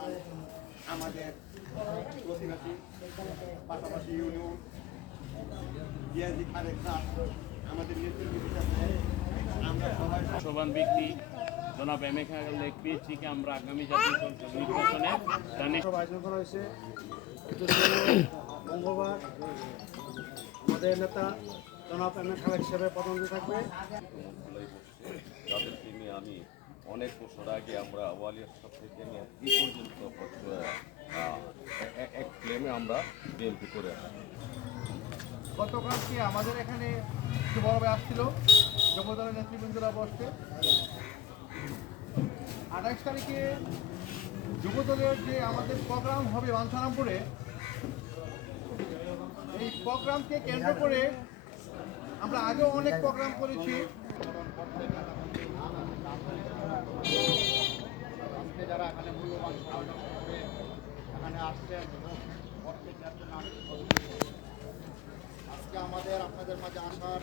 রহমান আমাদের প্রতিবেশী পাশাপাশি ইউনিয়ন ডিআইজি খালেক খান আমাদের নেতৃত্ব আমরা সবাই সমান ব্যক্তি জনাব এম এ খালেক পিএইচডিকে আমরা আগামী জাতীয় সংসদ নির্বাচনে আয়োজন করা হয়েছে। মঙ্গলবার আমাদের নেতা জনাব এম এ খালেক হিসেবে পদোন্নতি থাকবে। যাদেরকে নিয়ে আমি অনেক বছর আগে আমরা ওয়ালিয়ার সব থেকে নিয়ে এই পর্যন্ত এক ক্লেমে আমরা বিএনপি করে আসি। গতকালকে আমাদের এখানে একটু বড় আসছিল যুবদলের নেতৃবৃন্দরা বসতে 28 তারিখে যুবদলের যে আমাদের প্রোগ্রাম হবে বাঞ্ছারামপুরে, এই প্রোগ্রামকে কেন্দ্র করে আমরা আগেও অনেক প্রোগ্রাম করেছি। যারা এখানে মূল্যবান করে এখানে আসছেন আজকে আমাদের আপনাদের মাঝে আসার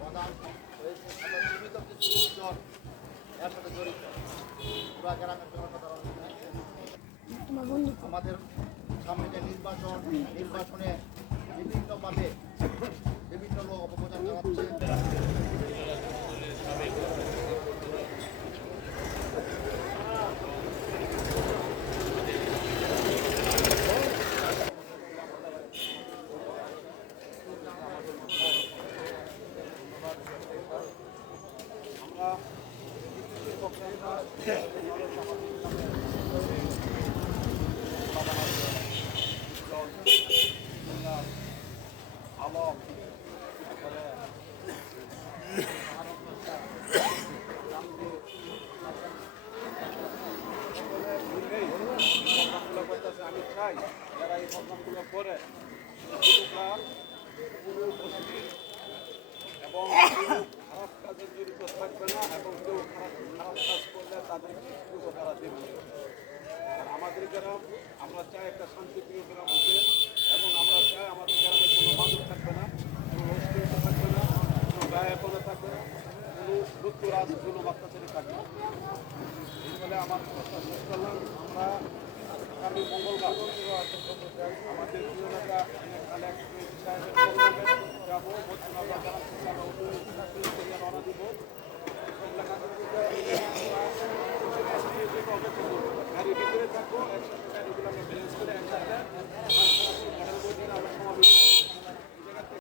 প্রধান হয়েছে সীমিত কিছু লোকজন এর সাথে জড়িত পুরা গ্রামের জনসাধারণ। আমাদের সামনে যে নির্বাচনে বিভিন্নভাবে বিভিন্ন লোক অপপ্রচার চালাচ্ছে। আমি চাই যারা এই প্রোগ্রামগুলো করে এবং খারাপ কাজে জড়িত থাকবে না এবং কেউ খারাপ কাজ করলে তাদেরকে তারা দেবে। আমাদের গ্রাম আমরা চাই একটা শান্তিপ্রিয় গ্রাম হচ্ছে এবং আমরা চাই আমাদের গ্রামে কোনো মাদক থাকবে না, কোনো অস্থিরতা থাকবে না, কোনো গায়েপনা থাকবে না, কোনো লুপ্তরাজ কোনো অত্যাচারী থাকবে না। এই বলে আমার কথা শেষ করলাম। আমরা আগামী মঙ্গলবার আমাদের প্রিয় নেতা খালেক যাবো রওনা দিব। গাড়ির ভিতরে থাকবো একসাথে